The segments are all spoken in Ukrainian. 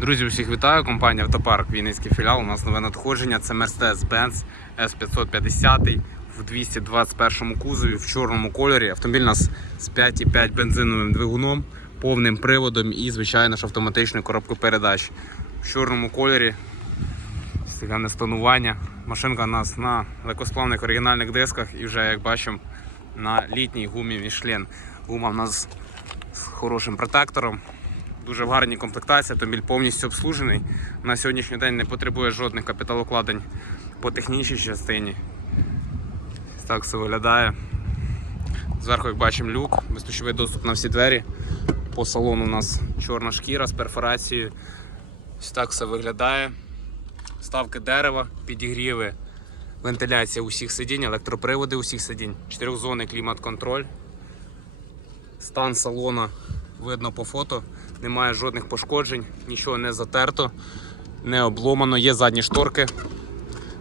Друзі, усіх вітаю. Компанія Автопарк Вінницький філіал. У нас нове надходження. Це Mercedes-Benz S550 в 221 кузові в чорному кольорі. Автомобіль у нас з 5,5 бензиновим двигуном, повним приводом і, звичайно ж, автоматичною коробкою передач. В чорному кольорі. Стигане стонування. Машинка у нас на легкосплавних оригінальних дисках і вже, як бачимо, на літній гумі Michelin. Гума у нас з хорошим протектором. Дуже в гарній комплектації, автомобіль повністю обслужений. На сьогоднішній день не потребує жодних капіталокладень по технічній частині. Так все виглядає. Зверху, як бачимо, люк, безключовий доступ на всі двері. По салону у нас чорна шкіра з перфорацією. Ось так все виглядає. Ставки дерева, підігріви, вентиляція усіх сидінь, електроприводи усіх сидінь, чотирьохзонний клімат-контроль. Стан салона видно по фото, немає жодних пошкоджень, нічого не затерто, не обломано, є задні шторки,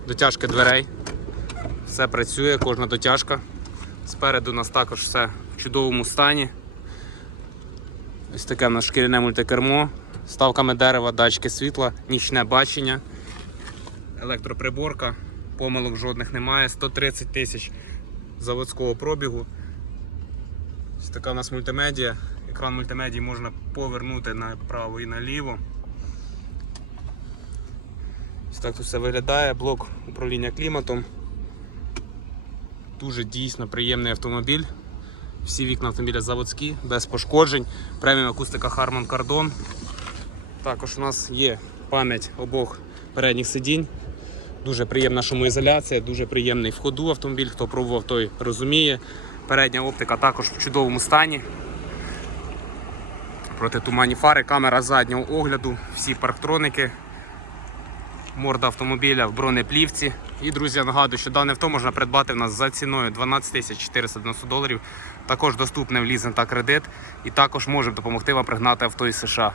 дотяжки дверей. Все працює, кожна дотяжка. Спереду у нас також все в чудовому стані. Ось таке в нас шкіряне мультикермо, ставками дерева, датчики світла, нічне бачення, електроприборка, помилок жодних немає, 130 тисяч заводського пробігу. Ось така у нас мультимедіа. Екран мультимедії можна повернути направо і наліво. Ось так тут все виглядає. Блок управління кліматом. Дуже дійсно приємний автомобіль. Всі вікна автомобіля заводські, без пошкоджень. Преміум акустика Harman Kardon. Також у нас є пам'ять обох передніх сидінь. Дуже приємна шумоізоляція, дуже приємний в ходу автомобіль. Хто пробував, той розуміє. Передня оптика також в чудовому стані. Протитуманні фари, камера заднього огляду, всі парктроники, морда автомобіля в бронеплівці. І, друзі, нагадую, що дане авто можна придбати в нас за ціною 12 490 доларів. Також доступне в лізинг та кредит. І також можемо допомогти вам пригнати авто із США.